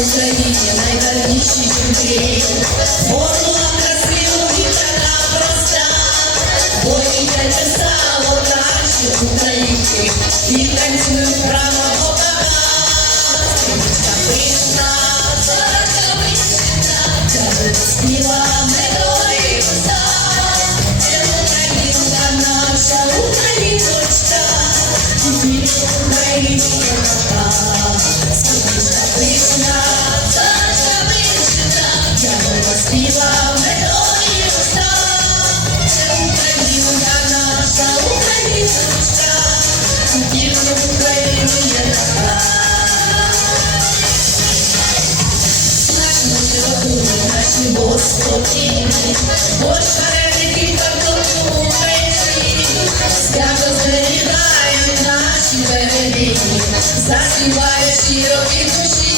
Україні найгарніші жінки. Формула красива і така проста. Бо їдять сало наші українки. І танцюють боках. Співочка пишна, сорочка вишита. Тягнуть співа медовий уста. Це Українка наша, Україночка. Тільки в сьогодні, Бож борщ вареники, картоплю печі, наші береги, заспіває широкі душі.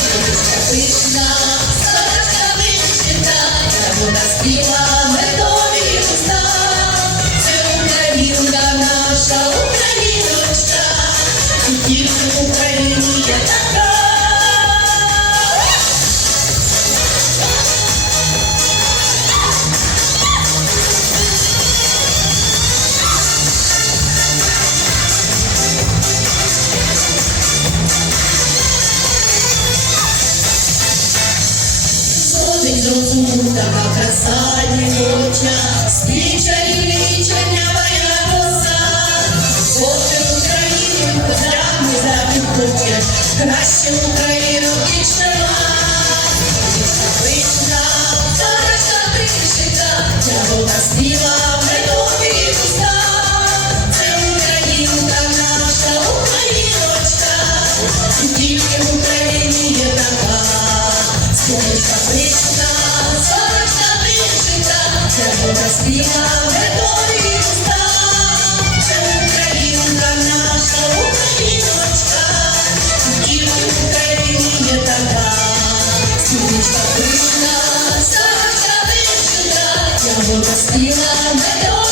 Світочка пишна, сорочка я вона співа Розум, така краса дівоча. Поки Україну потрапни за хоче, краще Україну медові уста. Це Українка наша, Україночка, тільки в Україні є така. Сорочка пышна, сорочка вышита, я буду спіла медом.